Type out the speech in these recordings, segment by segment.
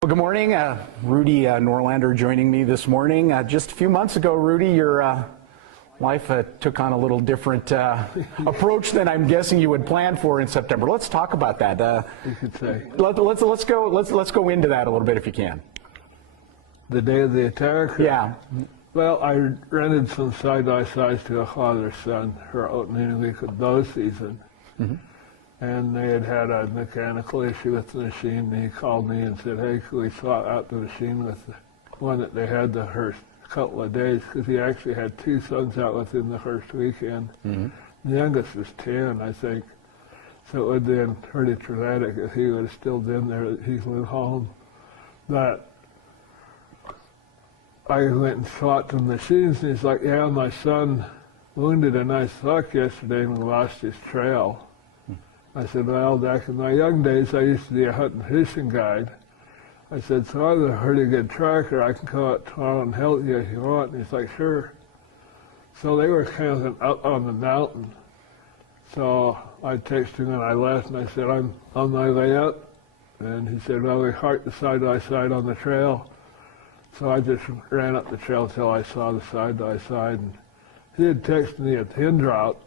Well, good morning. Rudy Noorlander joining me this morning. Just a few months ago, Rudy, your life took on a little different approach than I'm guessing you had planned for in September. Let's talk about that. You could say. Let's go into that a little bit if you can. The day of the attack? Yeah. Well, I rented some side-by-sides to a father-son for opening week of bow season. Mm-hmm. And they had a mechanical issue with the machine. And he called me and said, hey, could we swap out the machine with the one that they had the first couple of days? Because he actually had two sons out within the first weekend. Mm-hmm. The youngest was 10, I think. So it would have been pretty traumatic if he would have still been there. He went home. But I went and swapped the machines, and he's like, yeah, my son wounded a nice buck yesterday and lost his trail. I said, well, back in my young days, I used to be a hunting fishing guide. I said, so I'm a pretty good tracker. I can come out tomorrow and help you if you want. And he's like, sure. So they were camping up on the mountain. So I texted him and I left, and I said, I'm on my way up. And he said, well, we parked the side-by-side on the trail. So I just ran up the trail till I saw the side-by-side. And he had texted me a pin drop,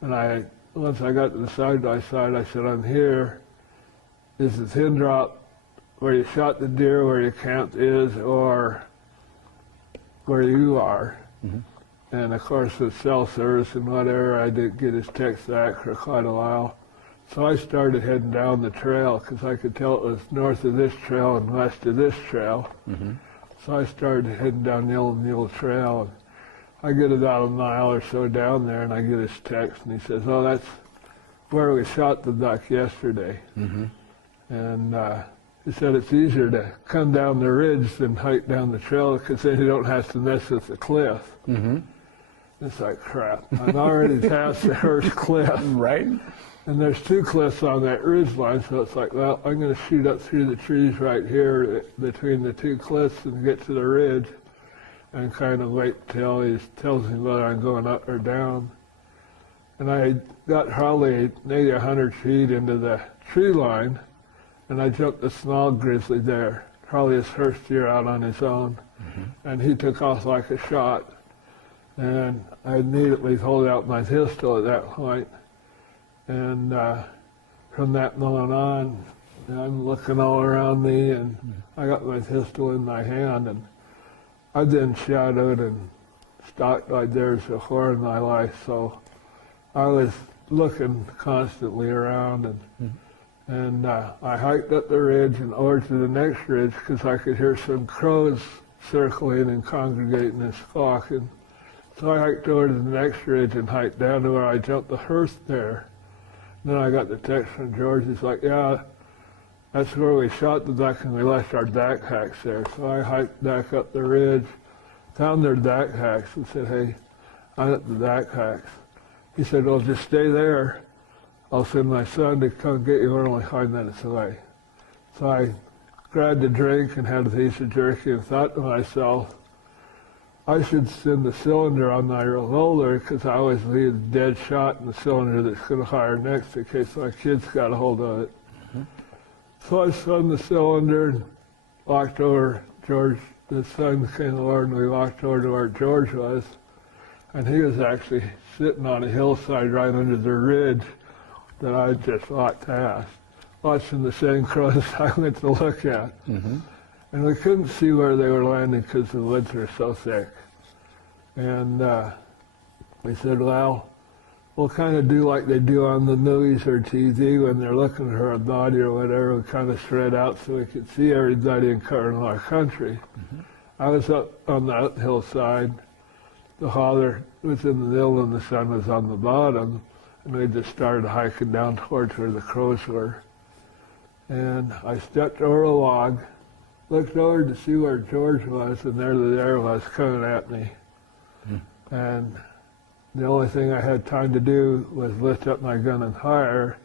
and once I got to the side-by-side, I said, I'm here. Is the pin drop where you shot the deer, where your camp is, or where you are? Mm-hmm. And of course, with cell service and whatever, I didn't get his text back for quite a while. So I started heading down the trail because I could tell it was north of this trail and west of this trail. Mm-hmm. So I started heading down the Old Mule Trail. And I get about a mile or so down there, and I get his text, and he says, oh, that's where we shot the duck yesterday. Mm-hmm. And he said it's easier to come down the ridge than hike down the trail because then you don't have to mess with the cliff. Mm-hmm. It's like, crap, I'm already past the first cliff. Right. And there's two cliffs on that ridge line, so it's like, well, I'm going to shoot up through the trees right here between the two cliffs and get to the ridge and kind of wait till he tells me whether I'm going up or down. And I got probably maybe 100 feet into the tree line, and I jumped a small grizzly there, probably his first year out on his own. Mm-hmm. And he took off like a shot. And I immediately pulled out my pistol at that point. And from that moment on, I'm looking all around me, and I got my pistol in my hand, and I've been shadowed and stalked by bears before in my life, so I was looking constantly around, and I hiked up the ridge and over to the next ridge because I could hear some crows circling and congregating and squawking. So I hiked over to the next ridge and hiked down to where I jumped the first bear. Then I got the text from George. He's like, yeah, that's where we shot the duck and we left our backpacks there. So I hiked back up the ridge, found their backpacks and said, hey, I'm at the backpacks. He said, well, just stay there. I'll send my son to come get you. We're only 5 minutes away. So I grabbed a drink and had a piece of jerky and thought to myself, I should send the cylinder on my revolver because I always leave a dead shot in the cylinder that's going to fire next in case my kid's got a hold of it. Mm-hmm. So I spun the cylinder and walked over. George, the son came over, and we walked over to where George was. And he was actually sitting on a hillside right under the ridge that I just walked past, watching the same crows I went to look at. Mm-hmm. And we couldn't see where they were landing because the woods were so thick. And we said, well, we'll kind of do like they do on the movies or TV when they're looking for a body or whatever. We kind of spread out so we could see everybody and cover our country. Mm-hmm. I was up on the hillside. The father was in the middle and the son was on the bottom. And we just started hiking down towards where the crows were. And I stepped over a log, looked over to see where George was, and there the bear was coming at me. Mm. And the only thing I had time to do was lift up my gun and fire,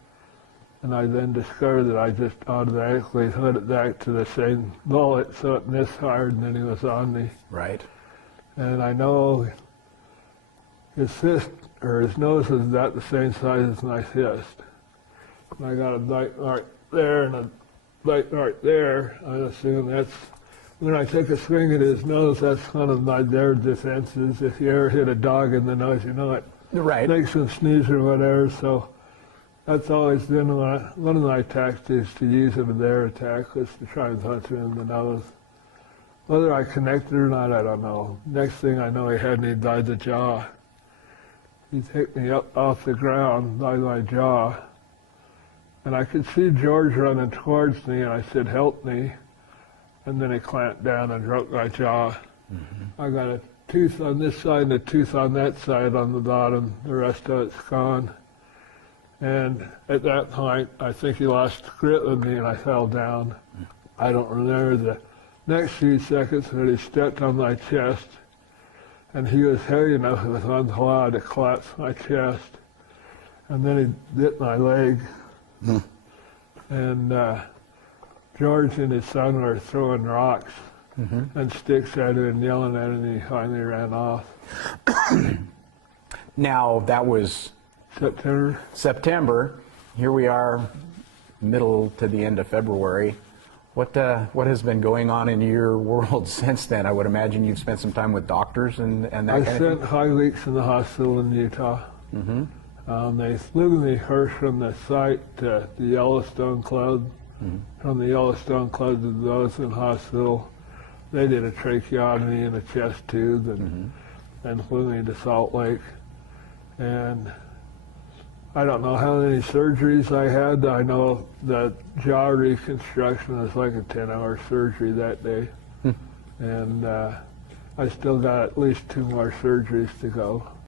and I then discovered that I just automatically put it back to the same bullet, so it misfired, and then he was on me. Right. And I know his fist, or his nose was about the same size as my fist. And I got a bite mark there and a right there. I assume that's, when I take a swing at his nose, that's one of their defenses. If you ever hit a dog in the nose, you know it Right. makes them sneeze or whatever. So that's always been one of my tactics to use them in their attack, was to try and punch him in the nose. Whether I connected or not, I don't know. Next thing I know, he had me by the jaw. He picked me up off the ground by my jaw. And I could see George running towards me, and I said, "Help me." And then he clamped down and broke my jaw. I got a tooth on this side and a tooth on that side on the bottom. The rest of it's gone. And at that point, I think he lost grip with me, and I fell down. I don't remember the next few seconds, but he stepped on my chest, and he was heavy enough with one claw to collapse my chest. And then he bit my leg. And George and his son were throwing rocks and sticks at him and yelling at him, and he finally ran off. Now, that was September. Here we are, middle to the end of February. What has been going on in your world since then? I would imagine you've spent some time with doctors and that kind of thing. I spent 5 weeks in the hospital in Utah. They flew me first from the site to the Yellowstone Club. From the Yellowstone Club to the Bozeman Hospital. They did a tracheotomy and a chest tube and flew me to Salt Lake. And I don't know how many surgeries I had. I know that jaw reconstruction was like a 10-hour surgery that day. And I still got at least 2 more surgeries to go.